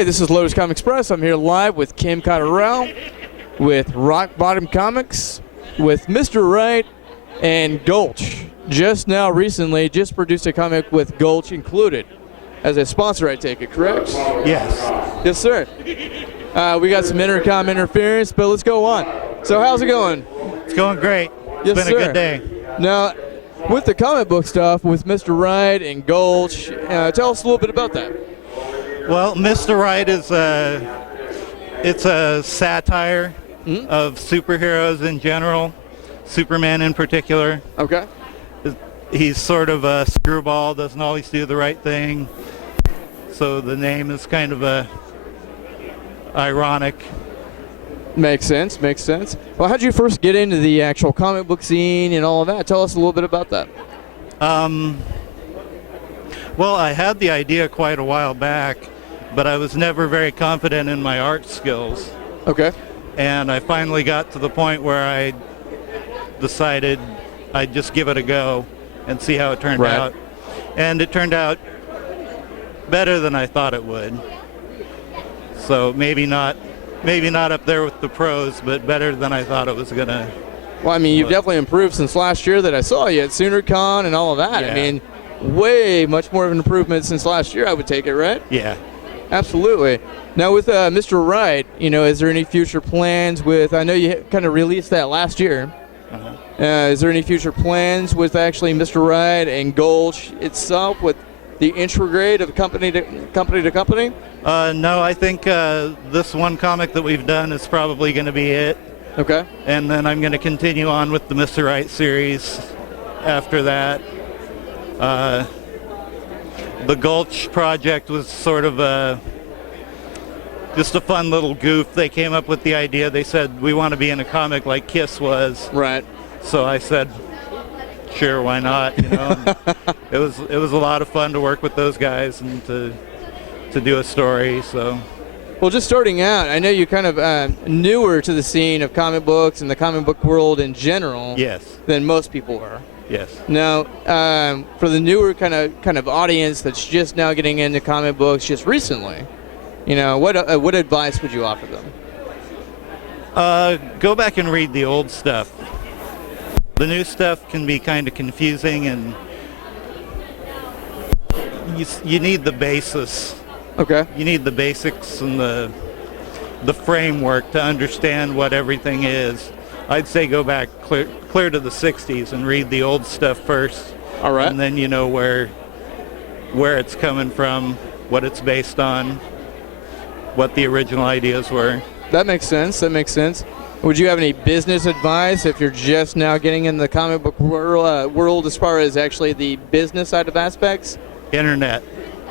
Hey, this is Lotus Comics Press. I'm here live with Kim Cotterell, with Rock Bottom Comics, with Mr. Wright, and Gulch. Just recently produced a comic with Gulch included as a sponsor, I take it, correct? Yes. Yes, sir. We got some intercom interference, but let's go on. So how's it going? It's going great. Yes, it's been a good day. Now, with the comic book stuff, with Mr. Wright and Gulch, tell us a little bit about that. Well, Mr. Wright is it's a satire of superheroes in general, Superman in particular. Okay. He's sort of a screwball, doesn't always do the right thing. So the name is kind of ironic. Makes sense, makes sense. Well, how did you first get into the actual comic book scene and all of that? Tell us a little bit about that. Well, I had the idea quite a while back, but I was never very confident in my art skills. Okay. And I finally got to the point where I decided I'd just give it a go and see how it turned out. And it turned out better than I thought it would. So maybe not up there with the pros, but better than I thought it was gonna. Well, I mean, you've definitely improved since last year that I saw you at SoonerCon and all of that. Yeah. I mean, way much more of an improvement since last year, I would take it, right? Yeah. Absolutely. Now, with Mr. Wright, is there any future plans with? I know you kind of released that last year. Is there any future plans with actually Mr. Wright and Gulch itself with the intrograde of company to company? No, I think this one comic that we've done is probably going to be it. Okay. And then I'm going to continue on with the Mr. Wright series after that. The Gulch project was sort of just a fun little goof. They came up with the idea. They said, we want to be in a comic like Kiss was. Right. So I said, sure, why not? It was a lot of fun to work with those guys and to do a story. So. Well, just starting out, I know you're kind of newer to the scene of comic books and the comic book world in general. Yes. Than most people are. Yes. Now, for the newer kind of audience that's just now getting into comic books just recently, what advice would you offer them? Go back and read the old stuff. The new stuff can be kind of confusing, and you need the basis. Okay. You need the basics and the framework to understand what everything is. I'd say go back clear to the 60s and read the old stuff first. All right. And then you know where it's coming from, what it's based on, what the original ideas were. That makes sense. That makes sense. Would you have any business advice if you're just now getting in the comic book world as far as actually the business side of aspects? Internet.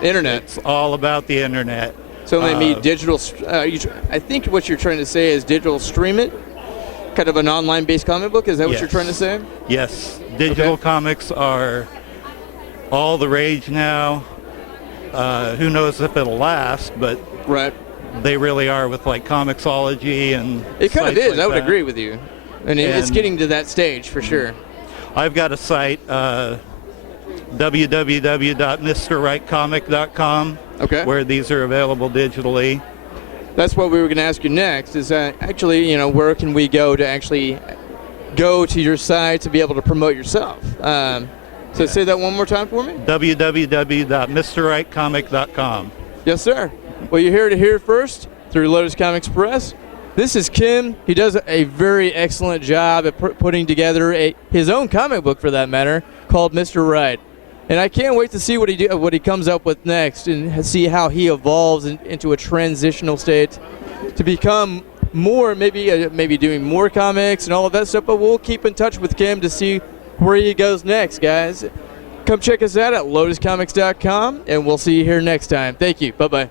It's all about the internet. So maybe digital. I think what you're trying to say is digital stream it. Kind of an online-based comic book? Is that what you're trying to say? Yes. Digital comics are all the rage now. Who knows if it'll last, but they really are with like Comixology and it kind of is. Like I would agree with you. And it's getting to that stage for sure. I've got a site, www.mrwrightcomic.com, where these are available digitally. That's what we were going to ask you next, is actually, where can we go to actually go to your site to be able to promote yourself? So say that one more time for me. www.mrwrightcomic.com. Yes, sir. Well, you're here to hear first through Lotus Comics Press. This is Kim. He does a very excellent job at putting together his own comic book, for that matter, called Mr. Wright. And I can't wait to see what he comes up with next and see how he evolves into a transitional state to become more, maybe doing more comics and all of that stuff. But we'll keep in touch with Kim to see where he goes next, guys. Come check us out at lotuscomics.com, and we'll see you here next time. Thank you. Bye-bye.